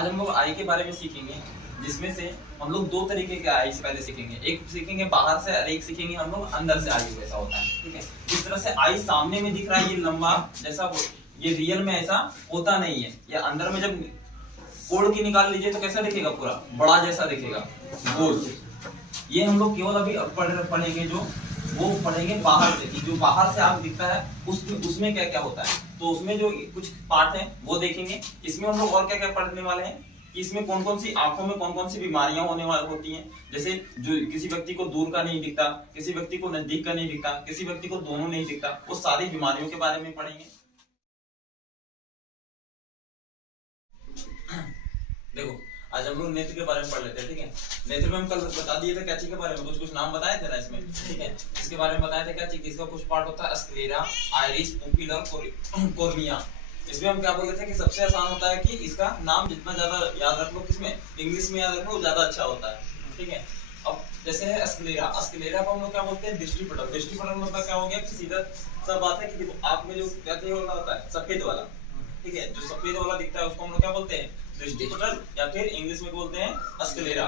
आज हम लोग आई के बारे में सीखेंगे, जिसमें से हम लोग दो तरीके के आई से पहले सीखेंगे। एक सीखेंगे बाहर से और एक सीखेंगे हम लोग अंदर से आई कैसा होता है। ठीक है, इस तरह से आई सामने में दिख रहा है ये लंबा जैसा, ये रियल में ऐसा होता नहीं है। ये अंदर में जब कोड की निकाल लीजिए तो कैसा दिखेगा, पूरा बड़ा जैसा दिखेगा, गोल। ये हम लोग केवल अभी पढ़ेंगे जो वो पढ़ेंगे बाहर से, कि जो बाहर से आप दिखता है उसमें क्या क्या होता है। तो उसमें जो कुछ पार्ट है वो देखेंगे। इसमें हम लोग और क्या क्या पढ़ने वाले हैं कि इसमें कौन कौन सी आंखों में कौन कौन सी बीमारियां होने वाली होती हैं। जैसे जो किसी व्यक्ति को दूर का नहीं दिखता, किसी व्यक्ति को नजदीक का नहीं दिखता, किसी व्यक्ति को दोनों नहीं दिखता, वो सारी बीमारियों के बारे में पढ़ेंगे। देखो, आज हम लोग नेत्र के बारे में पढ़ लेते हैं। ठीक है, नेत्र में हम कल बता दिए थे क्या चीज के बारे में, कुछ नाम बताए थे ना इसमें। ठीक है, इसके बारे में बताए थे क्या चीज, इसका कुछ पार्ट होता है स्क्लेरा, आइरिस, पुपिल, कॉर्निया। इसमें हम क्या बोलते थे कि सबसे आसान होता है कि इसका नाम जितना ज्यादा याद रख लो, किसमें इंग्लिश में याद रख लो, ज्यादा अच्छा होता है। ठीक है, अब जैसे है स्क्लेरा, स्क्लेरा को हम लोग क्या बोलते हैं, दृष्टिपटल। दृष्टिपटल मतलब क्या हो गया कि सीधा सा बात है कि देखो आंख में जो क्या वाला होता है, सफेद वाला। ठीक है, जो सफेद वाला दिखता है उसको हम लोग क्या बोलते हैं, दृष्टिपटल, या फिर इंग्लिश में बोलते हैं स्क्लेरा।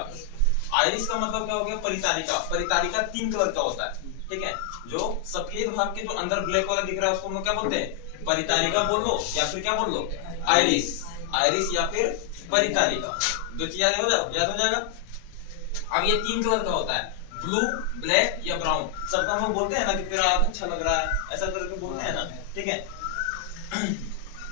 आइरिस का मतलब क्या हो गया, परितारिका। परितारिका 3 कलर का होता है। ठीक है, जो सफेद भाग के जो अंदर ब्लैक वाला दिख रहा है उसको हम लोग क्या बोलते हैं, परितारिका बोल लो या फिर क्या बोल लो, आइरिस। आइरिस या फिर परितारिका, दो चीज याद हो जाएगा। अब ये 3 कलर का होता है, ब्लू, ब्लैक या ब्राउन। सबका हम लोग बोलते हैं ना कि तेरा आंख अच्छा लग रहा है, ऐसा करके बोलते हैं ना। ठीक है,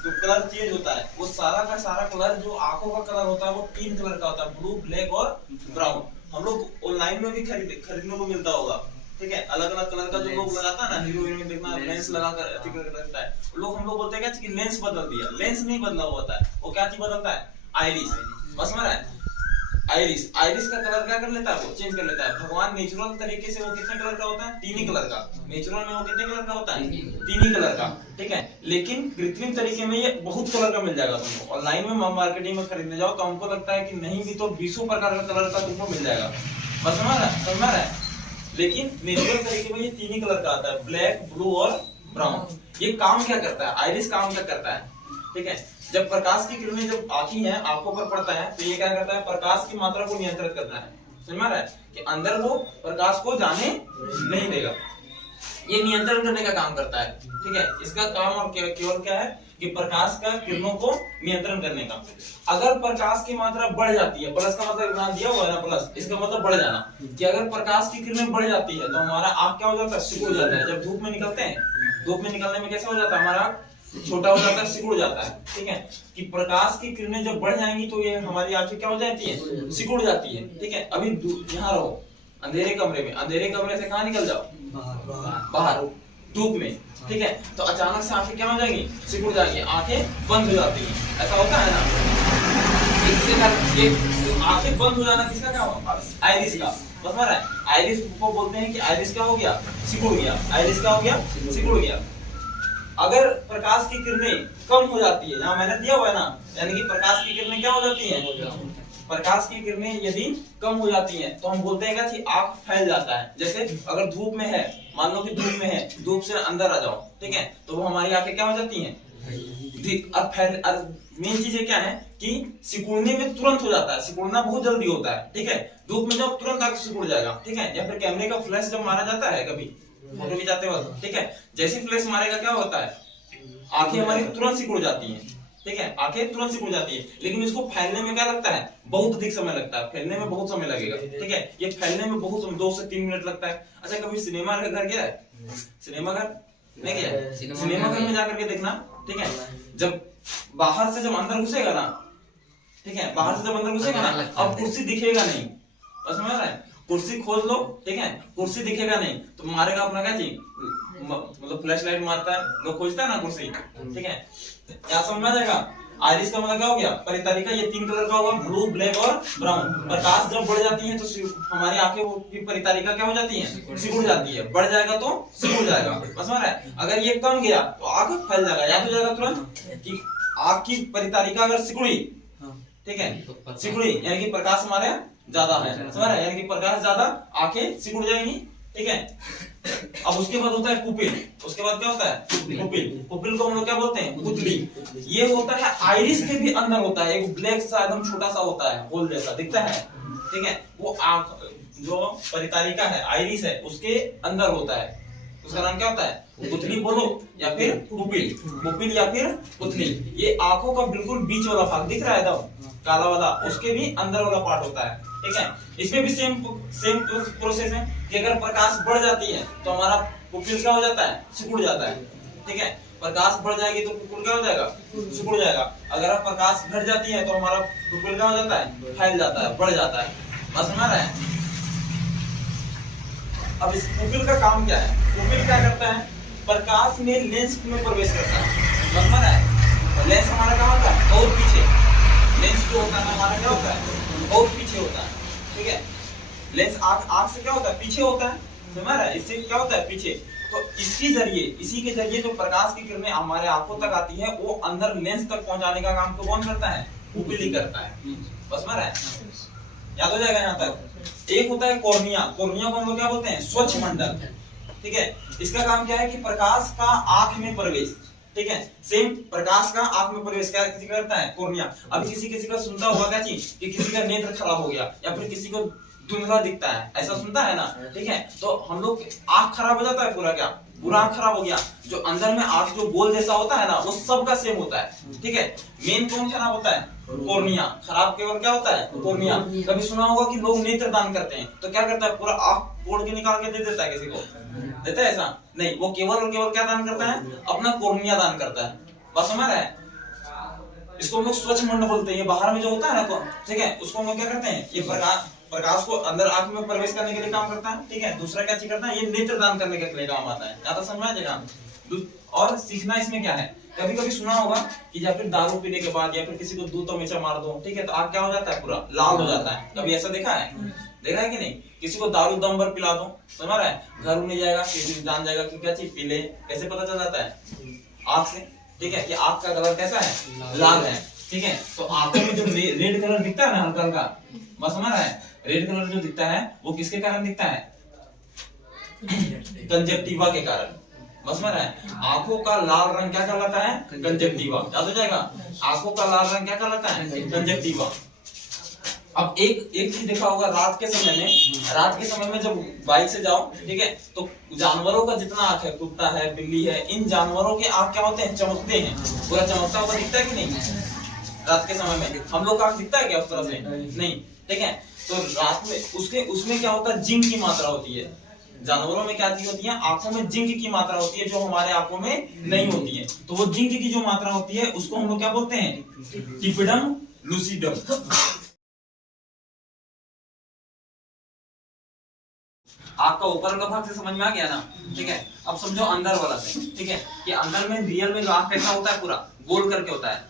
जो कलर चेंज होता है वो सारा का सारा कलर, जो आंखों का कलर होता है वो 3 कलर का होता है, ब्लू, ब्लैक और ब्राउन। हम लोग ऑनलाइन में भी खरीदने को मिलता होगा। ठीक है, अलग अलग कलर का जो लोग लगाता है ना, हीरो हीरोइन देखना लेंस लगा कर ठीक रखता है, लोग हम लोग बोलते हैं क्या कि लेंस बदल दिया। लेंस नहीं बदला हुआ होता है, वो क्या चीज बदलता है, आइरिस। बस में है आइरिस। आइरिस का कलर क्या कर लेता है, वो चेंज कर लेता है। भगवान नेचुरल तरीके से वो कितने कलर का होता है, 3 ही कलर का। नेचुरल में वो कितने कलर का होता है, 3 ही कलर का। ठीक है, लेकिन कृत्रिम तरीके में ये बहुत कलर का मिल जाएगा तुमको। ऑनलाइन में मार्केटिंग में खरीदने जाओ तो हमको लगता है कि नहीं भी तो 20 प्रकार का कलर का तुमको मिल जाएगा। बस समझ रहा है। लेकिन नेचुरल तरीके में ये 3 ही कलर का आता है, ब्लैक, ब्लू और ब्राउन। ये काम क्या करता है, आइरिस काम क्या करता है। ठीक है, जब प्रकाश की किरणें जब आती हैं, आंखों पर पड़ता है, तो ये क्या करता है, प्रकाश की मात्रा को नियंत्रित करता है। समझ में आ रहा है कि अंदर वो प्रकाश को जाने नहीं देगा, ये नियंत्रण करने का काम करता है। ठीक है, इसका काम और केवल क्या है कि प्रकाश का किरणों को नियंत्रण करने का। अगर प्रकाश की मात्रा बढ़ जाती है, प्लस का मतलब यहाँ दिया हुआ है ना, प्लस, इसका मतलब बढ़ जाना, कि अगर प्रकाश की किरणें बढ़ जाती है तो हमारा आंख क्या हो जाता है, सिकुड़ जाता है। जब धूप में निकलते हैं, धूप में निकलने में कैसा हो जाता है, हमारा आंख छोटा हो जाता है, सिकुड़ जाता है। ठीक है, कि प्रकाश की किरणें जब बढ़ जाएंगी तो ये हमारी आंखें क्या हो जाती है, सिकुड़ जाती है। ठीक है, अभी यहाँ रहो अंधेरे कमरे में, अंधेरे कमरे से कहाँ निकल जाओ, बाहर धूप में। ठीक है, तो अचानक से आंखें क्या हो जाएंगी, सिकुड़ जाएंगी, आंखें बंद हो जाती हैं। ऐसा होता है ना, आंखें बंद हो जाना किसका क्या होगा, आइरिस का। बस रहा है, आइरिस को बोलते हैं कि आइरिस क्या हो गया, सिकुड़ गया। आइरिस क्या हो गया, सिकुड़ गया। अगर प्रकाश की किरणें कम हो जाती है, जहाँ मैंने दिया हुआ है ना, यानी कि प्रकाश की किरणें क्या हो जाती हैं, प्रकाश की किरणें यदि कम हो जाती हैं तो हम बोलते हैं कि आंख फैल जाता है। जैसे अगर धूप में है, मान लो कि धूप में है, धूप से अंदर आ जाओ, ठीक है, तो वो हमारी आंखें क्या हो जाती हैं, अब मेन चीज क्या है कि सिकुड़ने में तुरंत हो जाता है, सिकुड़ना बहुत जल्दी होता है। ठीक है, धूप में जब तुरंत आंख सिकुड़ जाएगा। ठीक है, या फिर कैमरे का फ्लैश जब मारा जाता है कभी फोटो खिंचाते वक्त, ठीक है, जैसे फ्लैश मारेगा क्या होता है, आंखें हमारी तुरंत सिकुड़ जाती हैं। ठीक है, आंखें तुरंत सिकुड़ जाती है, लेकिन इसको फैलने में क्या लगता है, बहुत अधिक समय लगता है, फैलने में बहुत समय लगेगा। ठीक है, ये फैलने में बहुत 2 से 3 मिनट लगता है। अच्छा, कभी सिनेमा घर गया है, सिनेमा घर नहीं गया, सिनेमा घर में जाकर के देखना। ठीक है, जब बाहर से जब अंदर घुसेगा ना, ठीक है, बाहर से जब अंदर घुसेगा ना, अब कुर्सी दिखेगा नहीं। समझ रहा है, कुर्सी खोज लो, ठीक है, कुर्सी दिखेगा नहीं तो मारेगा अपना क्या चीज, मतलब फ्लैश लाइट मारता है, लोग खोजता है ना कुर्सी। ठीक है, क्या समझ में आ जाएगा। आइरिस का मतलब क्या हो गया, परितारिका, ये 3 कलर का होगा, ब्लू, ब्लैक और ब्राउन। प्रकाश जब बढ़ जाती है तो हमारी आंखें की परितारिका क्या हो जाती है, सिकुड़ जाती है। बढ़ जाएगा तो सिकुड़ जाएगा। समझ रहा है, अगर ये कम गया तो आंख फैल जाएगा, याद हो जाएगा तुरंत कि आंख की परितारिका अगर सिकुड़ी, ठीक है, सिकुड़ी यानी कि प्रकाश हमारे ज्यादा है। समझ रहा है, यानी कि प्रकाश ज्यादा, आंखें सिकुड़ जाएंगी। ठीक है, अब उसके बाद होता है पुपिल। उसके बाद क्या होता है? पुपिल। पुपिल को हम लोग क्या बोलते हैं? पुतली। ये होता है आइरिस के भी अंदर होता है, एक ब्लैक सा एकदम छोटा सा होता है, होल जैसा दिखता है, ठीक है, वो आंख जो परितारिका है, आइरिस है, उसके अंदर होता है, उसका नाम क्या होता है? पुतली बोलो या फिर पुपिल, पुपिल या फिर पुतली। ये आंखों का बिल्कुल बीच वाला भाग दिख रहा है एकदम काला वाला, उसके भी अंदर वाला पार्ट होता है, ठीक है। इसमें भी सेम प्रोसेस है कि अगर प्रकाश बढ़ जाती है तो हमारा पुपिल क्या हो जाता है? सिकुड़ जाता है, ठीक है। प्रकाश बढ़ जाएगी तो पुपिल क्या हो जाएगा? सिकुड़ जाएगा। अगर प्रकाश घट जाती है तो हमारा पुपिल क्या हो जाता है? फैल जाता है, बढ़ जाता है। बस समझ रहे हैं? अब इस पुपिल का काम क्या है? पुपिल क्या करता है? प्रकाश में लेंस में प्रवेश करता है, समझ रहा है? लेंस हमारा क्या होता है? और पीछे। लेंस जो होता है हमारा क्या होता है? और पीछे होता है, ठीक है। लेंस आंख से क्या होता है? पीछे होता है, समझ रहा है? इससे क्या होता है? पीछे। तो इसकी जरिए, इसी के जरिए जो प्रकाश की किरणें हमारे आंखों तक आती है, वो अंदर लेंस तक पहुंचाने का काम तो कौन करता है? पुपिल ही करता है। बस समझ रहा है? याद हो जाएगा यहाँ तक। एक होता है कॉर्निया। कॉर्निया को हम लोग क्या बोलते हैं? स्वच्छ मंडल, ठीक है। इसका काम क्या है कि प्रकाश का आंख में प्रवेश, ठीक है। सेम प्रकाश का आंख में प्रवेश क्या किसी करता है? कॉर्निया। अभी किसी का सुनता होगा क्या चीज कि किसी का नेत्र खराब हो गया या फिर किसी को धुंधला दिखता है, ऐसा सुनता है ना, ठीक है। तो हम लोग आंख खराब हो जाता है पूरा, क्या पूरा आंख खराब हो गया, जो अंदर में आंख जो गोल जैसा होता है ना, वो सबका सेम होता है, ठीक है। मेन कौन खराब होता है? कॉर्निया। खराब केवल क्या होता है? कॉर्निया। कभी सुना होगा कि लोग नेत्र दान करते हैं तो क्या करता है? पूरा आंख तोड़ के निकाल के दे देता है किसी को, देता है? ऐसा नहीं, वो केवल और केवल क्या दान करता है? अपना कॉर्निया दान करता है। बस समझ रहा है? इसको हम लोग स्वच्छ मंडल बोलते हैं। ये बाहर में जो होता है ना, ठीक है, उसको हम लोग क्या करते हैं? ये प्रकाश को अंदर आंख में प्रवेश करने के लिए काम करता है, ठीक है। दूसरा क्या चीज करता है? ये नेत्र दान करने के लिए काम आता है। ज्यादा समझ में आएगा। और सीखना इसमें क्या है, कभी कभी सुना होगा कि या फिर दारू पीने के बाद या फिर किसी को दूध मिर्चा मार दो, ठीक है, तो आंख क्या हो जाता है? पूरा लाल हो जाता है। कभी ऐसा देखा है? देखा है कि नहीं? किसी को दारू दम भर पिला दो, समझ रहा है, घर नहीं जाएगा, किसी जान जाएगा कि क्या चीज पी ले, कैसे पता चल जाता है? आंख से, ठीक है, कि आंख का कलर कैसा है? लाल है, ठीक है। तो आंखों में जो रेड कलर दिखता है ना, हल्का हल्का, बस समझ रहा है, रेड कलर जो दिखता है वो किसके कारण दिखता है? कंजक्टिवा के कारण। बस समझ रहा है? आंखों का लाल रंग क्या कहलाता है? कंजक्टिवा। याद हो जाएगा? आंखों का लाल रंग क्या कहलाता है? कंजक्टिवा। अब एक चीज देखा होगा, रात के समय में जब बाइक से जाओ, ठीक है, तो जानवरों का जितना आंख है, कुत्ता है, बिल्ली है, इन जानवरों के आंख क्या होते हैं? चमकते हैं, पूरा चमकता हुआ दिखता है कि नहीं? रात के समय में हम लोग का आंख दिखता है क्या उस तरह से? नहीं, ठीक है। तो रात में उसमें क्या होता है? जिंक की मात्रा होती है। जानवरों में क्या चीज होती है? आंखों में जिंक की मात्रा होती है, जो हमारे आंखों में नहीं होती है। तो वो जिंक की जो मात्रा होती है उसको हम लोग क्या बोलते हैं? टिपिडम लूसिडम। आपका ऊपर का भाग से समझ में आ गया ना, ठीक है। अब समझो अंदर वाला से, ठीक है, कि अंदर में रियल में जो आंख कैसा होता है? पूरा गोल करके होता है।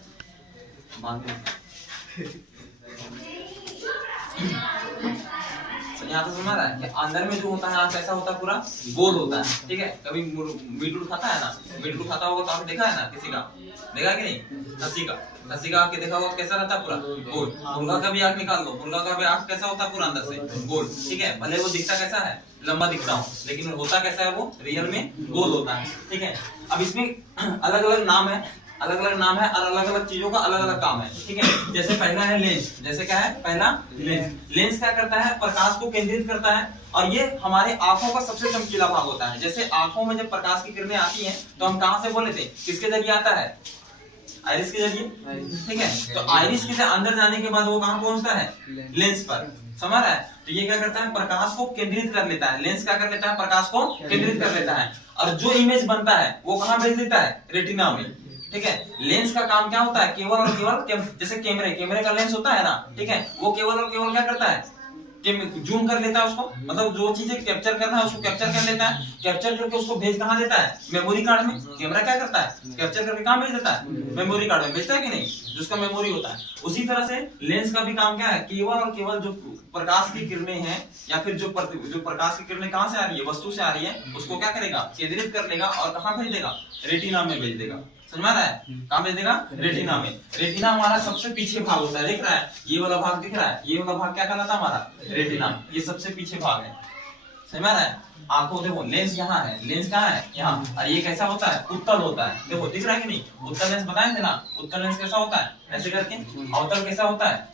यहाँ तो समझ रहा है कि अंदर में जो होता है आंख कैसा होता है? पूरा गोल होता है, ठीक है। कभी मीट खाता है ना, मीट खाता होगा तो आपने देखा है ना, किसी का देखा कि नहीं? खस्सी का आंख देखा होगा, कैसा रहता है? पूरा गोल। मुर्गा का भी आंख निकाल दो, मुर्गा का भी आंख कैसा होता है? पूरा अंदर से गोल, ठीक है। भले वो दिखता कैसा है? लंबा दिखता हो, लेकिन होता कैसा है? वो रियल में गोल होता है, ठीक है। अब इसमें अलग अलग नाम है और अलग अलग चीजों का अलग अलग काम है, ठीक है। जैसे पहला है लेंस। जैसे क्या है? पहला लेंस। लेंस क्या करता है? प्रकाश को केंद्रित करता है, और ये हमारे आंखों का सबसे चमकीला भाग होता है। जैसे आंखों में जब प्रकाश की किरणें आती हैं तो हम कहां से बोले थे? किसके जरिए आता है? आइरिस के जरिए, ठीक है। तो आइरिस के अंदर जाने के बाद वो कहां पहुंचता है? लेंस पर। समझ रहा है? तो ये क्या करता है? प्रकाश को केंद्रित कर लेता है। लेंस क्या कर लेता है? प्रकाश को केंद्रित कर लेता है, और जो इमेज बनता है वो कहां भेज देता है? रेटिना में, ठीक है। लेंस का काम क्या होता है? केवल और केवल, जैसे कैमरे का लेंस होता है ना, ठीक है, वो केवल और केवल क्या करता है? जूम कर लेता है उसको, मतलब जो चीजें कैप्चर करना है उसको कैप्चर कर लेता है। कैप्चर करके उसको भेज कहां देता है? मेमोरी कार्ड में। कैमरा क्या करता है? कैप्चर करके कहां भेज देता है? मेमोरी कार्ड में भेजता है कि नहीं, जिसका मेमोरी होता है। उसी तरह से लेंस का भी काम क्या है? केवल और केवल जो प्रकाश की किरणें हैं, या फिर जो प्रकाश की किरणें कहां से आ रही है? वस्तु से आ रही है, उसको क्या करेगा? केंद्रित कर लेगा और कहां भेज देगा? रेटिना में भेज देगा। समझ में आ रहा है? कहां भेज देगा? रेटिना में। रेटिना हमारा सबसे पीछे भाग होता है, दिख रहा है? ये वाला भाग दिख रहा है, ये वाला भाग क्या कहलाता है? हमारा रेटिना। ये सबसे पीछे भाग है, समझ में आ रहा है? आंखों देखो लेंस यहाँ है, लेंस कहाँ है? यहाँ। और ये कैसा होता है? उत्तल होता है। देखो दिख रहा है कि नहीं? उत्तल लेंस बताए थे ना, उत्तल लेंस कैसा होता है? ऐसे करके। अवतल कैसा होता है?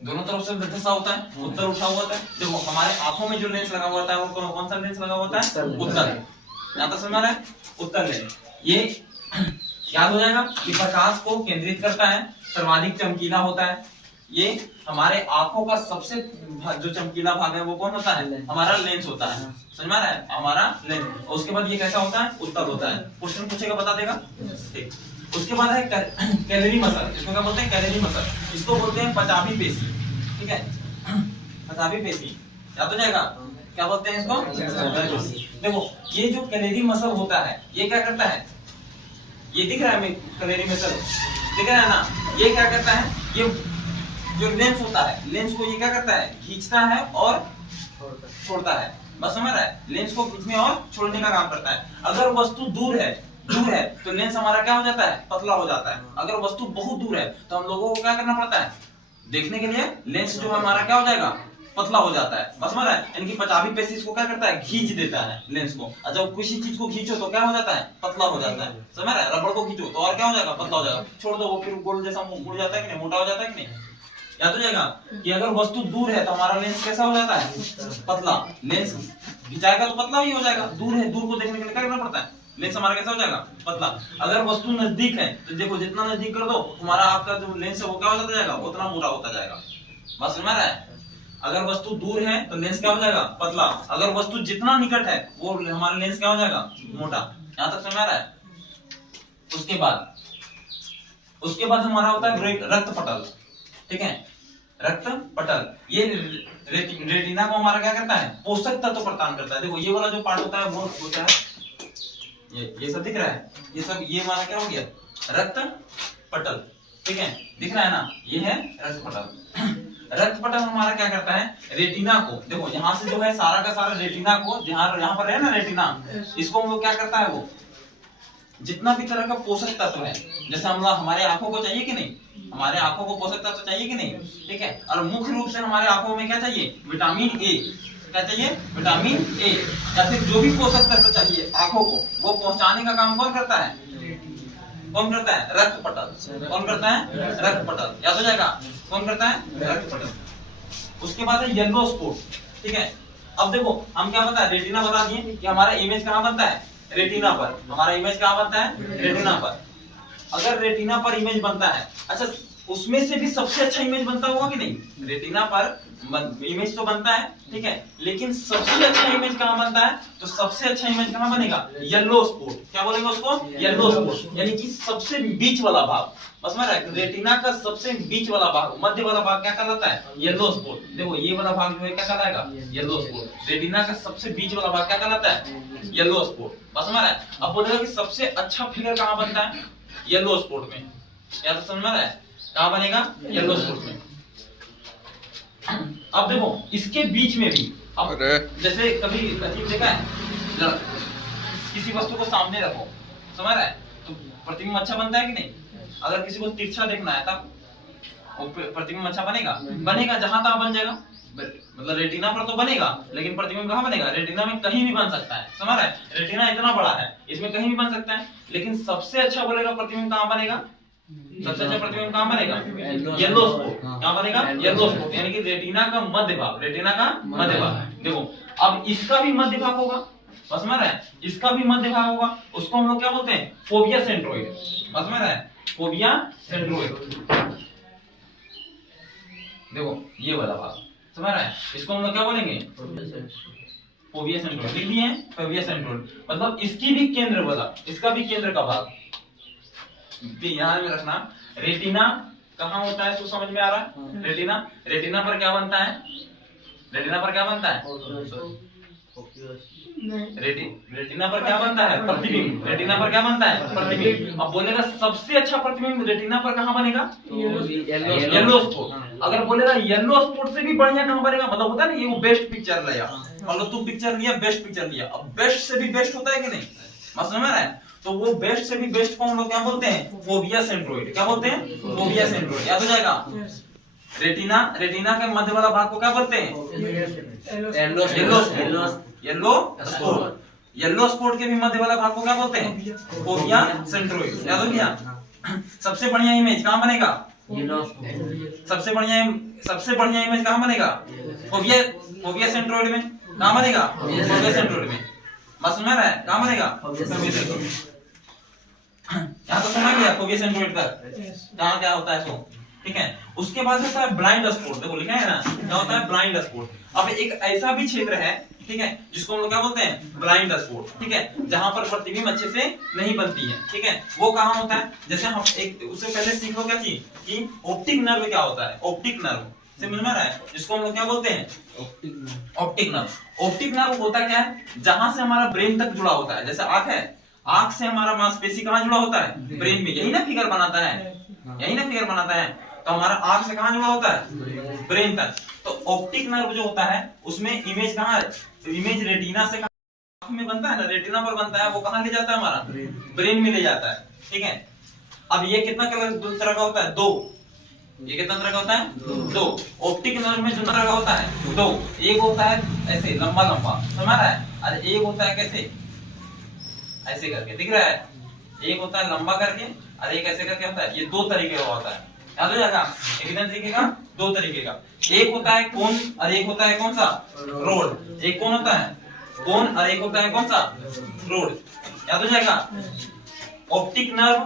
दोनों तरफ से दृढ़ सा होता है, उत्तल उठा हुआ होता है। देखो हमारे आंखों में जो लेंस लगा हुआ होता है वो कौन सा लेंस लगा हुआ होता है? उत्तल। यहाँ तक समझ में आ रहा है? उत्तल लेंस। ये याद हो जाएगा कि प्रकाश को केंद्रित करता है, सर्वाधिक चमकीला होता है। ये हमारे आंखों का सबसे जो चमकीला भाग है वो कौन होता है? हमारा लेंस होता है। समझ में आ रहा है? हमारा लेंस। और उसके बाद ये कैसा होता है? उत्तल होता है। क्वेश्चन पूछेगा बता देगा। ठीक। उसके बाद है कैलरी मसल। इसको क्या बोलते हैं? Calorie muscle. इसको बोलते हैं पचावी पेशी। ठीक है, पचावी पेशी याद हो जाएगा। क्या बोलते हैं इसको? देखो ये जो कैलरी मसल होता है ये क्या करता है? ये दिख रहा है हमें कैलरी मसल, दिख रहा है ना? ये क्या करता है? ये जो लेंस होता है, लेंस को ये क्या करता है? खींचता है और छोड़ता है। बस समझ रहा है? लेंस को खींचने और छोड़ने का काम करता है। अगर वस्तु दूर है तो लेंस हमारा क्या हो जाता है? पतला हो जाता है। अगर वस्तु बहुत दूर है तो हम लोगों को क्या करना पड़ता है? देखने के लिए लेंस जो हमारा क्या हो जाएगा? पतला हो जाता है। बस समझ रहा है? यानी कि पचावी पेशी इसको क्या करता है? खींच देता है लेंस को। और जब किसी चीज को खींचो तो क्या हो जाता है? पतला हो जाता है। समझ रहा है? रबड़ को खींचो तो और क्या हो जाएगा? पतला हो जाएगा। छोड़ दो वो फिर गोल जैसा मुड़ जाता है कि नहीं? मोटा हो जाता है कि नहीं? याद हो जाएगा कि अगर वस्तु दूर है तो हमारा लेंस कैसा हो जाता है? पतला। लेंस खिंचाएगा तो पतला ही हो जाएगा। दूर है, दूर को देखने के लिए क्या करना पड़ता है? लेंस हमारा कैसा हो जाएगा? पतला। अगर वस्तु नजदीक है तो देखो जितना नजदीक कर दो हमारा आपका जो लेंस है वो क्या होता जाएगा? उतना मोटा होता जाएगा। बात समझ में आ रहा है? अगर वस्तु दूर है तो लेंस क्या हो जाएगा? पतला। अगर वस्तु जितना निकट है वो हमारा लेंस क्या हो जाएगा? मोटा। यहाँ तक समझ में आ रहा है? उसके बाद हमारा होता है रक्त पटल। ठीक है, रक्त पटल। ये रेटिना को हमारा क्या करता है? पोषक तत्व प्रदान करता है। देखो ये वाला जो पार्ट होता है वो होता है ये सब दिख रहा है, ये सब ये हमारा क्या हो गया? रक्त पटल। ठीक है, दिख रहा है ना? ये है रक्त पटल। रक्त पटल हमारा क्या करता है? रेटिना को, देखो यहाँ से जो है सारा का सारा रेटिना को, जहाँ यहाँ पर है ना रेटिना, इसको वो क्या करता है? वो जितना भी तरह का पोषक तत्व है, जैसे हम हमारे आंखों को चाहिए कि नहीं? हमारे आंखों को पोषक तत्व चाहिए कि नहीं? ठीक है, और मुख्य रूप से हमारे आंखों में क्या चाहिए? Vitamin A. क्या चाहिए? Vitamin A. या फिर जो भी पोषक तत्व चाहिए आंखों को वो पहुंचाने का काम कौन करता है? कौन करता है? रक्त पटल। कौन करता है? रक्त पटल। याद हो जाएगा? कौन करता है? रक्त पटल। उसके बाद है येलो स्पॉट। ठीक है, अब देखो हम क्या बता, रेटिना बता दिए कि हमारा इमेज कहाँ बनता है? रेटिना पर। हमारा इमेज कहाँ बनता है? रेटिना पर। अगर रेटिना पर इमेज बनता है, अच्छा उसमें से भी सबसे अच्छा इमेज बनता होगा कि नहीं? रेटिना पर इमेज तो बनता है, ठीक है, लेकिन सबसे अच्छा इमेज कहाँ बनता है? तो सबसे अच्छा इमेज कहाँ बनेगा? Yellow spot. क्या बोलेंगे उसको? Yellow spot. यानी कि सबसे बीच वाला भाग। बस में रेटिना का सबसे बीच वाला भाग, मध्य वाला भाग क्या कहलाता है? Yellow spot. देखो ये वाला भाग जो है क्या कहलाएगा? Yellow spot. रेटिना का सबसे बीच वाला भाग क्या कहलाता है? Yellow spot. बस में अब बोलेगा कि सबसे अच्छा फिगर कहाँ बनता है? येलो स्पॉट में। या तो समझ में आ रहा है? कहाँ बनेगा? येलो स्पॉट में। अब देखो इसके बीच में भी, अब जैसे कभी अजीब देखा है, किसी वस्तु को सामने रखो, समझ रहा है, तो प्रतिबिंब अच्छा बनता है कि नहीं? अगर किसी को तिरछा देखना है तब वो प्रतिबिंब अच्छा बनेगा? बनेगा, जहां तहां बन जाएगा। मतलब रेटिना पर तो बनेगा, लेकिन प्रतिबिंब कहाँ बनेगा? रेटिना में कहीं भी बन सकता है। समझ रहा है? रेटिना इतना बड़ा है, इसमें कहीं भी बन सकता है, लेकिन सबसे अच्छा बोलेगा प्रतिबिंब कहाँ बनेगा? सबसे अच्छा प्रतिबिंब कहाँ बनेगा? Yellow spot. कहाँ बनेगा? Yellow spot. यानी कि रेटिना का मध्य भाग, रेटिना का मध्य भाग। देखो अब इसका भी मध्य भाग होगा, समझ में है? इसका भी मध्य भाग होगा, उसको हम लोग क्या बोलते हैं? Fovea centroid. समझ में है? Fovea centroid. देखो ये वाला भाग, समझ रहा है? इसको हम लोग क्या बोलेंगे? Fovea centroid. लिख लिए? फोविया सेंट्रोइड मतलब इसकी भी केंद्र वाला, इसका भी केंद्र का भाग ध्यान में रखना। रेटिना कहाँ होता है? तो समझ में आ रहा है? रेटिना, रेटिना पर क्या बनता है? रेटिना पर क्या बनता है? रेटिना पर क्या बनता है? प्रतिबिंब। रेटिना पर क्या बनता है? प्रतिबिंब। अब बोलेगा सबसे अच्छा प्रतिबिंब रेटिना पर कहाँ बनेगा? Yellow spot. अगर बोलेगा येलो स्पॉट से भी बढ़िया कहाँ बनेगा? मतलब होता है ना, ये वो बेस्ट पिक्चर लिया, मतलब तू पिक्चर लिया, बेस्ट पिक्चर लिया, अब बेस्ट से भी बेस्ट होता है कि नहीं? समझ में आ रहा है? तो वो बेस्ट से भी बेस्ट को हम लोग क्या बोलते हैं? Fovea centroid. क्या बोलते हैं? Fovea centroid. याद हो जाएगा? रेटिना, रेटिना के मध्य वाला भाग को क्या बोलते हैं? Yellow spot. येलो स्पॉट के भी मध्य वाला भाग को क्या बोलते हैं? Fovea centroid. याद हो गया? सबसे बढ़िया इमेज कहाँ बनेगा? सबसे बढ़िया इमेज कहाँ बनेगा? फोविया सेंट्रोइड में। कहाँ बनेगा? फोविया सेंट्रोइड में। बात समझ रहा है? कहाँ बनेगा? यहाँ तो समझ गया फोविया सेंट्रोइड तक कहाँ क्या होता है सो, ठीक है। उसके बाद होता है ब्लाइंड स्पॉट। देखो लिखा है ना, क्या होता है? Blind spot. अब एक ऐसा भी क्षेत्र है, ठीक है, जिसको हम लोग क्या बोलते हैं? ब्लाइंड स्पॉट, ठीक है, जहां पर प्रतिबिंब अच्छे से नहीं बनती है, ठीक है। वो कहाँ होता है? जैसे हम एक उससे पहले सीख लो क्या चीज कि ऑप्टिक नर्व क्या होता है। ऑप्टिक नर्व समझ में आ रहा है? जिसको हम लोग क्या बोलते हैं? Optic nerve. ऑप्टिक नर्व होता क्या है? जहां से हमारा ब्रेन तक जुड़ा होता है। जैसे आंख है, आंख से हमारा मांसपेशी कहाँ जुड़ा होता है? ब्रेन में। यही ना फिगर बनाता है, यही ना फिगर बनाता है। तो हमारा आंख से कहाँ जुड़ा होता है? ब्रेन तक। तो ऑप्टिक नर्व जो होता है उसमें इमेज कहाँ है? इमेज रेटिना से आंख में बनता है ना, रेटिना पर बनता है। वो कहाँ ले जाता है? हमारा ब्रेन में ले जाता है, ठीक है। अब ये कितना कलर तरह का होता है? दो। ये कितना तरह का होता है? दो। ऑप्टिक नर्व में जो तरह का होता है दो। एक होता है ऐसे लंबा लंबा, समझ रहा है? और एक होता है कैसे? ऐसे करके, दिख रहा है? एक होता है लंबा करके और एक ऐसे करके होता है। ये दो तरीके का होता है। याद हो जाएगा? एक कितने तरीके का? दो तरीके का। एक होता है कोन और एक होता है कौन सा? रोड। एक कौन होता है? कोन और एक होता है कौन सा? रोड। याद हो जाएगा? ऑप्टिक नर्व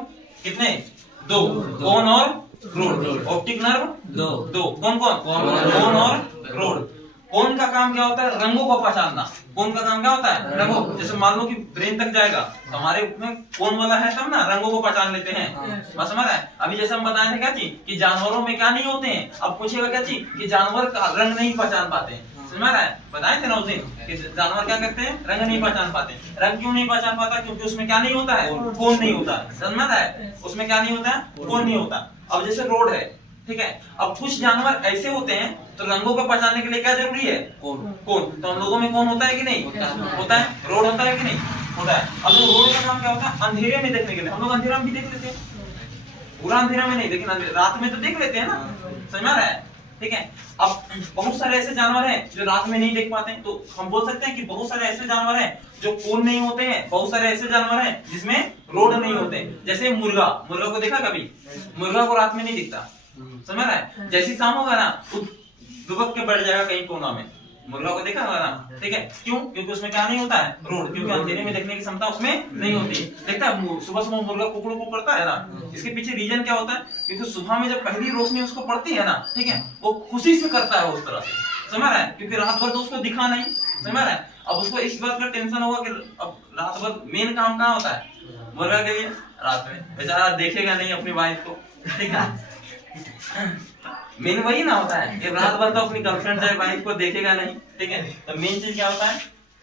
कितने? दो। कोन और रोड। ऑप्टिक नर्व दो। कौन कौन? कोन और रोड। कोन का काम क्या होता है? रंगों को पहचानना। कोन का काम क्या होता है? रंगों। जैसे मान लो कि ब्रेन तक जाएगा, हमारे में कोन वाला है, तब ना रंगों को पहचान लेते हैं। बस समझ रहा है? अभी जैसे हम बताए थे क्या चीज कि जानवरों में क्या नहीं होते हैं। अब पूछेगा क्या चीज कि जानवर का रंग नहीं पहचान पाते। समझ रहा है? बताए थे ना उस दिन कि जानवर क्या करते हैं? रंग नहीं पहचान पाते। रंग क्यों नहीं पहचान पाता? क्योंकि उसमें क्या नहीं होता है? कोन नहीं होता। समझ रहा है? उसमें क्या नहीं होता है? कोन नहीं होता। अब जैसे रोड है, ठीक है। अब कुछ जानवर ऐसे होते हैं तो रंगों को पहचानने के लिए क्या जरूरी है? कोन। तो हम लोगों में कौन होता है कि नहीं? होता है। रोड होता है कि नहीं? होता है। अब रोड का काम क्या होता है? अंधेरे में देखने के लिए। हम लोग अंधेरा में भी देख लेते हैं, पूरा अंधेरा में नहीं, लेकिन रात में तो देख लेते हैं ना। समझ रहा है? ठीक है। अब बहुत सारे ऐसे जानवर हैं जो रात में नहीं देख पाते हैं, तो हम बोल सकते हैं कि बहुत सारे ऐसे जानवर हैं जो कोन नहीं होते हैं। बहुत सारे ऐसे जानवर हैं जिसमें रोड नहीं होते। जैसे मुर्गा, मुर्गा को देखा कभी? मुर्गा को रात में नहीं दिखता। समझ रहा है? जैसी शाम होगा ना दुबक के बैठ जाएगा कहीं कोना में। मुर्गा को देखा होगा ना, ठीक है। क्यों? क्योंकि उसमें क्या नहीं होता है? रोड। क्योंकि अंधेरे में देखने की क्षमता उसमें नहीं होती। देखता है सुबह सुबह मुर्गा कुकड़ू को पड़ता है ना, इसके पीछे रीजन क्या होता है? क्योंकि सुबह में जब पहली रोशनी उसको पड़ती है ना, ठीक है, वो खुशी से करता है उस तरह से। समझ रहा है? क्योंकि रात भर तो उसको दिखा नहीं। समझ रहा है? अब उसको इस बात का टेंशन होगा कि अब रात भर मेन काम कहाँ होता है मुर्गा के लिए? रात में। बेचारा देखेगा नहीं अपनी वाइफ को, ठीक है। मेन वही ना होता है कि रात भर तो अपनी गर्लफ्रेंड चाहे वाइफ को देखेगा नहीं, ठीक है। तो मेन चीज क्या होता है?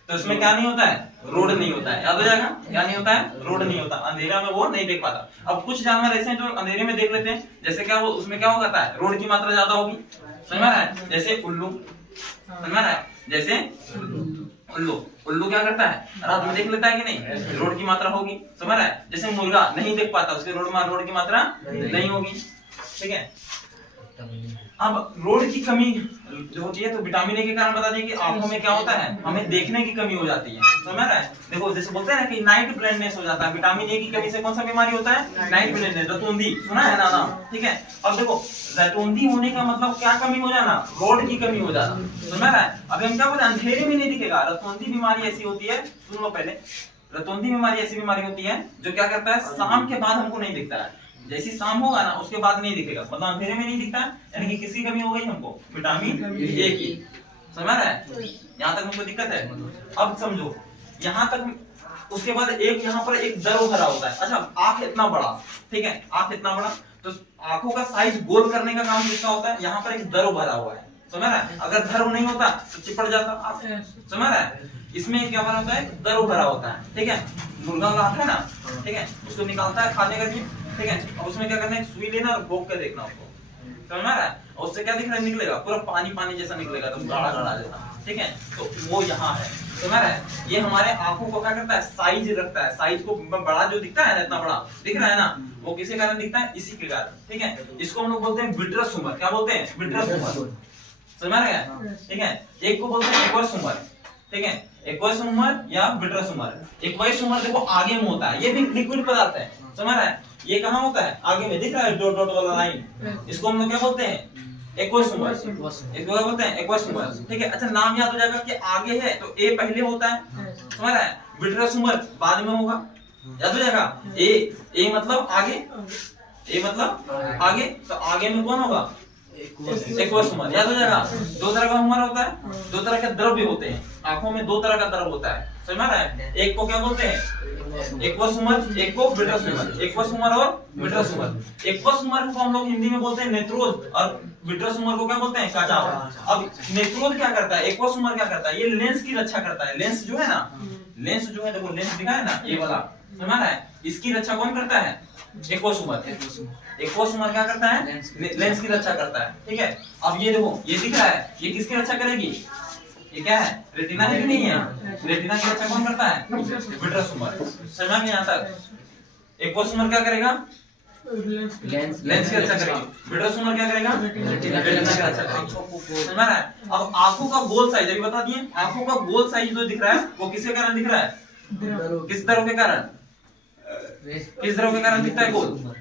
तो उसमें क्या नहीं होता है? रोड नहीं होता है। याद हो जाएगा? क्या नहीं होता है? रोड नहीं होता। अंधेरा में वो नहीं देख पाता। अब कुछ जानवर ऐसे हैं जो अंधेरे में देख लेते हैं। जैसे क्या वो उसमें क्या होता है? रोड की मात्रा ज्यादा होगी। समझ रहा है? जैसे उल्लू। समझ रहा है? जैसे उल्लू। उल्लू क्या करता है? रात में देख लेता है कि नहीं? रोड की मात्रा होगी। समझ रहा है? जैसे मुर्गा नहीं देख पाता, उसके रोड की मात्रा नहीं होगी, ठीक है। अब रोड की कमी जो होती है तो विटामिन ए के कारण बता दें कि आंखों में क्या होता है? हमें देखने की कमी हो जाती है। समझ रहा है? देखो जैसे बोलते हैं ना कि नाइट ब्लाइंडनेस हो जाता है। विटामिन ए की कमी से कौन सा बीमारी होता है? Night blindness. रतौंधी सुना है ना नाम, ठीक है। अब देखो रतौंधी होने का मतलब क्या कमी हो जाना? रोड की कमी हो जाना। समझ रहा है? अभी हम क्या बोलते हैं? अंधेरे में नहीं दिखेगा। रतौंधी बीमारी ऐसी होती है, सुन लो पहले। रतौंधी बीमारी ऐसी बीमारी होती है जो क्या करता है? शाम के बाद हमको नहीं दिखता है। जैसी शाम होगा ना उसके बाद नहीं दिखेगा, मतलब अंधेरे में नहीं दिखता, यानी कि किसी कमी हो गई हमको विटामिन ए की। समझ रहा है? यहाँ तक हमको दिक्कत है। अब समझो यहाँ तक। उसके बाद एक यहाँ पर एक दर्व भरा होता है। अच्छा, आंख इतना बड़ा, ठीक है, आंख इतना बड़ा, तो आंखों का साइज गोल करने का काम किसका होता है? यहाँ पर एक दर्व भरा हुआ है। समझ रहा है? अगर दर्व नहीं होता तो चिपट जाता। समझ रहा है? इसमें क्या भरा होता है? दर्व भरा होता है, ठीक है। मुर्गा का आंख है ना, ठीक है, उसको निकालता है खाने का लिए, ठीक है। और उसमें क्या करना है? सुई लेना और भोग के देखना उसको। समझ रहा है? और उससे क्या दिख रहा है? निकलेगा पूरा पानी पानी जैसा निकलेगा, तो गाढ़ा गाढ़ा जैसा, ठीक है। तो वो यहाँ है। समझ रहा है? ये हमारे आंखों को क्या करता है, साइज रखता है। साइज को बड़ा जो दिखता है ना, इतना बड़ा दिख रहा है ना, वो किसके कारण दिखता है, इसी के कारण, ठीक है। इसको हम लोग बोलते हैं विट्रस ह्यूमर। क्या बोलते हैं, विट्रस ह्यूमर, समझ रहे हैं, ठीक है। एक को बोलते हैं एक्वस ह्यूमर, ठीक है, एक्वस ह्यूमर या विट्रस ह्यूमर। एक्वस ह्यूमर देखो आगे में होता है, ये भी लिक्विड पदार्थ है, समझ रहा है। ये कहाँ होता है, आगे में दिख रहा है डॉट डॉट वाला लाइन, इसको हम लोग क्या बोलते हैं, एक्वस ह्यूमर, इसको क्या बोलते हैं, एक्वस ह्यूमर, ठीक है। अच्छा, नाम याद हो जाएगा कि आगे है तो ए पहले होता है, समझ रहा है। विट्रस ह्यूमर बाद में होगा, याद हो जाएगा। ए मतलब आगे, ए मतलब आगे, तो आगे में कौन होगा, एक्वस ह्यूमर, याद हो जाएगा। दो तरह का ह्यूमर होता है, दो तरह के द्रव्य होते हैं आंखों में, दो तरह का द्रव होता है, समझ रहा है। एक को क्या बोलते हैं, एक्वस ह्यूमर, एक को विट्रस ह्यूमर। एक्वस ह्यूमर और विट्रस ह्यूमर। एक्वस ह्यूमर को हम लोग हिंदी में बोलते हैं नेत्रोज, और विट्रस ह्यूमर को क्या बोलते हैं, कचाव। अब नेत्रोज क्या करता है, एक्वस ह्यूमर क्या करता है, ये लेंस की रक्षा करता है। लेंस जो है ना, लेंस जो है, देखो लेंस दिखा है ना, ये वाला, समझ रहा है, इसकी रक्षा कौन करता है, एक्वस ह्यूमर। एक्वस ह्यूमर क्या करता है, लेंस की रक्षा करता है, ठीक है। अब ये देखो, ये दिख रहा है, ये किसकी रक्षा करेगी, ये क्या है, रेटिना है कि नहीं है, रेटिना की रक्षा कौन करता है, विट्रस ह्यूमर। समझ में यहाँ तक। एक्वस ह्यूमर क्या करेगा, लेंस की रक्षा करेगा। विट्रस ह्यूमर क्या करेगा, रेटिना की रक्षा करेगा, समझ रहा है। अब आंखों का गोल साइज अभी बता दिए, आंखों का गोल साइज जो दिख रहा है वो किसके कारण दिख रहा है, किस द्रव के कारण, किस द्रव के कारण दिखता है गोल,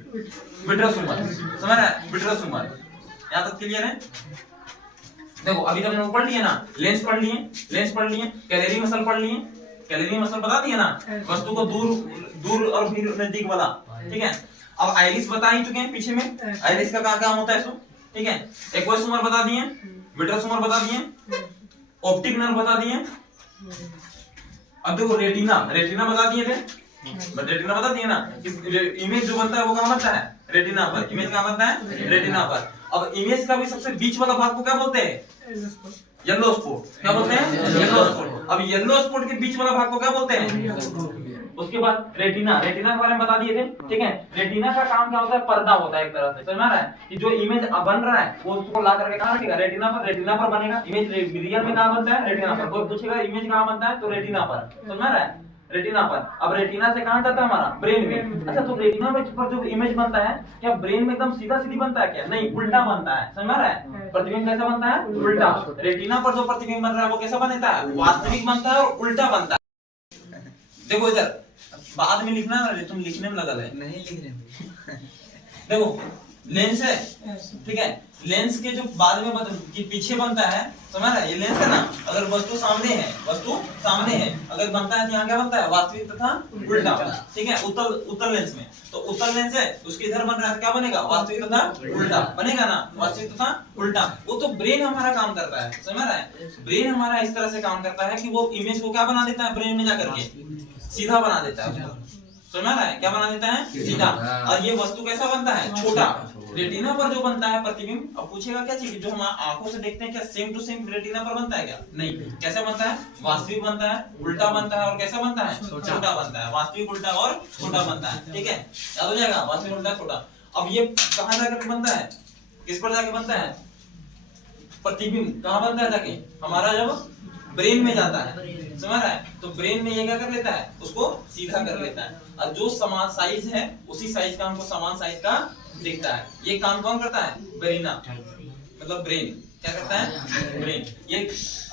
विट्रस ह्यूमर, समझ रहा है, विट्रस ह्यूमर। यहाँ तक क्लियर है। देखो अभी तक हम लोग पढ़ लिए ना, लेंस पढ़ लिए, लेंस पढ़ लिए, कैलरी मसल पढ़ लिए, कैलरी मसल बता दिए ना, वस्तु को दूर दूर और भी नजदीक वाला, ठीक है। अब आइरिस बता ही चुके हैं पीछे में, आइरिस का क्या काम होता है इसको, ठीक है। एक्वस ह्यूमर बता दिए, विट्रस ह्यूमर बता दिए, ऑप्टिक नर्व बता दिए। अब देखो रेटिना, रेटिना बता दिए थे, रेटिना बता दिए ना, इमेज जो बनता है वो कहाँ बनता है, रेटिना पर। इमेज कहाँ बनता है, रेटिना पर। अब इमेज का भी सबसे बीच वाला भाग को क्या बोलते हैं, येलो स्पॉट। क्या बोलते हैं, येलो स्पॉट। अब येलो स्पॉट के बीच वाला भाग को क्या बोलते हैं, उसके बाद रेटिना, रेटिना के बारे में बता दिए थे, ठीक है। रेटिना का काम क्या होता है, पर्दा होता है एक तरह से, समझ रहा है, कि जो इमेज बन रहा है वो उसको ला करके कहाँ रखेगा, रेटिना पर। रेटिना पर बनेगा इमेज, रियल में कहाँ बनता है, रेटिना पर। कोई पूछेगा इमेज कहाँ बनता है, तो रेटिना पर, समझ रहा है, रेटिना पर। अब रेटिना से कहाँ जाता है हमारा, ब्रेन में। अच्छा, तो रेटिना पर जो इमेज बनता है, क्या ब्रेन में एकदम सीधा सीधी बनता है क्या, नहीं, उल्टा बनता है, समझ रहा है। प्रतिबिंब कैसा बनता है, उल्टा। रेटिना पर जो प्रतिबिंब बन रहा है वो कैसा बनता है, वास्तविक बनता है और उल्टा बनता है। देखो इधर बाद में लिखना, तुम लिखने में लगा है, नहीं लिख रहे। देखो लेंस है, ठीक है, लेंस के जो बाद में कि पीछे बनता है, समझ रहा है, ये लेंस है ना, अगर वस्तु सामने है, वस्तु सामने है, अगर बनता है तो यहाँ क्या बनता है, वास्तविक तथा उल्टा, ठीक है। उत्तल लेंस में, तो उत्तल लेंस है उसके इधर बन रहा है, क्या बनेगा, वास्तविक तथा उल्टा बनेगा ना, वास्तविक तथा उल्टा। वो तो ब्रेन हमारा काम करता है, समझ रहा है। ब्रेन हमारा इस तरह से काम करता है कि वो इमेज को क्या बना देता है, ब्रेन में जाकर के सीधा बना देता है, समझ रहा है, क्या बना देता है, सीधा। और ये वस्तु कैसा बनता है, छोटा। रेटिना पर जो बनता है प्रतिबिंब, अब पूछेगा क्या चीज, जो हम आंखों से देखते हैं, क्या सेम टू सेम रेटिना पर बनता है क्या, नहीं। कैसा बनता है, वास्तविक बनता है, उल्टा बनता है, और कैसा बनता है, छोटा बनता है। वास्तविक, उल्टा और छोटा बनता है, ठीक है, याद हो जाएगा, वास्तविक, उल्टा, छोटा। अब ये कहाँ जाकर बनता है, किस पर जाके बनता है, प्रतिबिंब कहाँ बनता है जाके, हमारा जब ब्रेन में जाता है, समझ रहा है। तो ब्रेन में ये क्या कर लेता है, उसको सीधा कर लेता है, और जो समान साइज है उसी साइज का हमको समान साइज का दिखता है। ये काम कौन करता है, ब्रेना, मतलब ब्रेन क्या करता है, ब्रेन। ये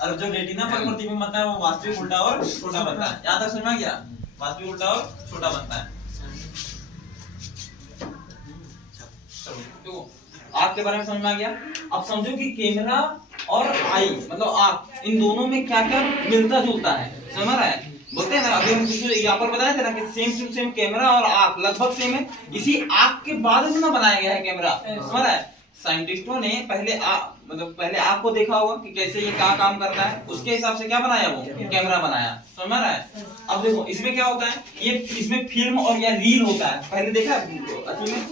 और जो रेटिना पर प्रतिबिंब बनता है वो वास्तविक, उल्टा और छोटा बनता है। यहाँ तक समझ में गया, वास्तविक, उल्टा और छोटा बनता है। चलो आँख के बारे में समझ में आ गया। अब समझो कि कैमरा और आई मतलब आँख, इन दोनों में क्या क्या मिलता जुलता है, समझ रहा है। बोलते हैं ना, अभी हम यहाँ पर बताए थे ना कि सेम टू सेम कैमरा और आँख लगभग सेम है। इसी आँख के बाद में ना बनाया गया है कैमरा, समझ रहा है। साइंटिस्टों ने पहले पहले आँख को देखा होगा कि कैसे ये क्या काम करता है, उसके हिसाब से क्या बनाया, वो कैमरा बनाया, समझ रहा है। अब देखो इसमें क्या होता है, ये इसमें फिल्म और या रील होता है। पहले देखा है,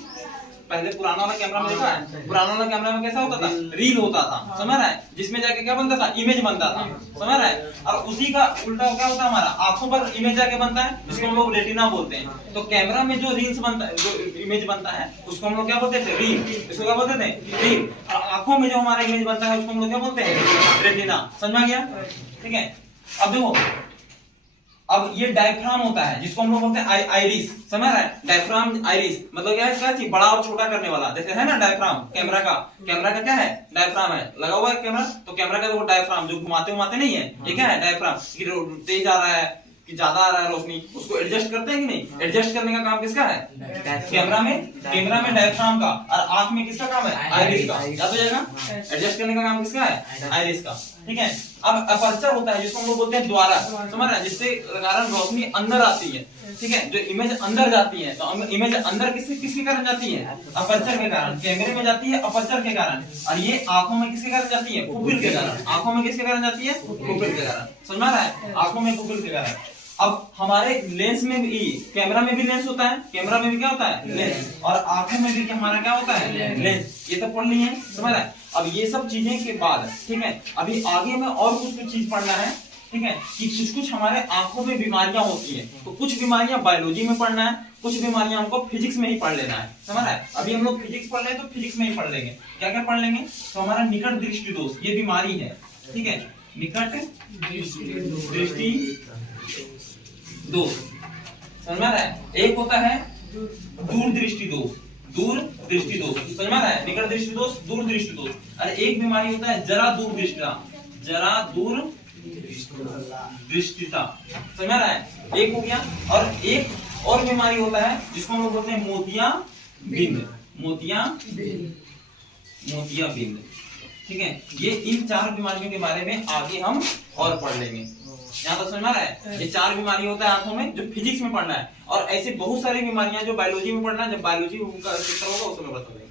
पहले पुराना वाला कैमरा में देखा है, पुराना वाला कैमरा में कैसा होता था, रील होता था, समझ रहा है, जिसमें जाके क्या बनता था, इमेज बनता था, समझ रहा है। और उसी का उल्टा क्या होता है, हमारा आंखों पर इमेज जाके बनता है, जिसको हम लोग रेटिना बोलते हैं। तो कैमरा में जो रील्स बनता है, जो इमेज बनता है, उसको हम लोग क्या बोलते थे, रील। इसको क्या बोलते थे, रील। और आंखों में जो हमारा इमेज बनता है उसको हम लोग क्या बोलते हैं, रेटिना। समझ में आ गया, ठीक है। अब देखो, अब ये डायफ्राम होता है जिसको हम लोग बोलते हैं आइरिस, समझ रहा है? डायफ्राम आइरिस मतलब क्या है? इसका चीज बड़ा और छोटा करने वाला, जैसे है ना डायफ्राम कैमरा का क्या है? डायफ्राम है, लगा हुआ है कैमरा, तो कैमरा का देखो डायफ्राम जो घुमाते नहीं है, ये क्या है? डायफ्राम। तेज आ रहा है कि ज्यादा आ रहा है रोशनी, उसको एडजस्ट करते हैं कि नहीं? एडजस्ट करने का काम किसका है? कैमरा में डायफ्राम का। और आंख में किसका काम है? आइरिस का। याद हो जाएगा? एडजस्ट करने का काम किसका है? आइरिस का, ठीक है। अब अपर्चर होता है जिसको हम लोग बोलते हैं द्वारा, समझ रहे हैं? जिससे कारण रोशनी अंदर आती है, ठीक है। जो इमेज अंदर जाती है, तो इमेज अंदर किसके कारण जाती है? अपर्चर के कारण। कैमरे में जाती है अपर्चर के कारण, और ये आंखों में किसके कारण जाती है? पुपिल के कारण। आंखों में किसके कारण जाती है? पुपिल के कारण। समझ में आ रहा है? आंखों में पुपिल के कारण। अब हमारे लेंस में भी, कैमरा में भी लेंस होता है, कैमरा में भी क्या होता है? लेंस। और आंखों में भी हमारा क्या होता है? लेंस। ये तो पढ़ लिए हैं, समझ रहा है? अब ये सब चीजें के बाद, ठीक है, अभी आगे में और कुछ चीज पढ़ना है, ठीक है, कि कुछ हमारे आंखों में बीमारियां होती है, तो कुछ बीमारियां बायोलॉजी में पढ़ना है, कुछ बीमारियां हमको फिजिक्स में ही पढ़ लेना है, समझ रहा है? अभी हम लोग फिजिक्स पढ़ रहे हैं तो फिजिक्स में ही पढ़ लेंगे। क्या क्या पढ़ लेंगे? तो हमारा निकट दृष्टि दोष, ये बीमारी है, ठीक है, निकट दृष्टि दोष, समझ में आ रहा है? एक होता है दूर दृष्टि दोष, दूर दृष्टि दोष, समझ में आ रहा है? निकट दृष्टि दोष, दूर दृष्टि दोष। और एक बीमारी होता है जरा दूर दृष्टिता, जरा दूर दृष्टिता, समझ में आ रहा है? एक हो गया। और एक और बीमारी होता है जिसको हम लोग बोलते हैं मोतियाबिंद, मोतियाबिंद, ठीक है। ये इन 4 बीमारियों के बारे में आगे हम और पढ़ लेंगे। यहाँ तो समझ में आ रहा है? ये 4 बीमारी होता है आंखों में, जो फिजिक्स में पढ़ना है, और ऐसे बहुत सारी बीमारियां जो बायोलॉजी में पढ़ना है। जब बायोलॉजी का चैप्टर होगा उसमें बता देंगे।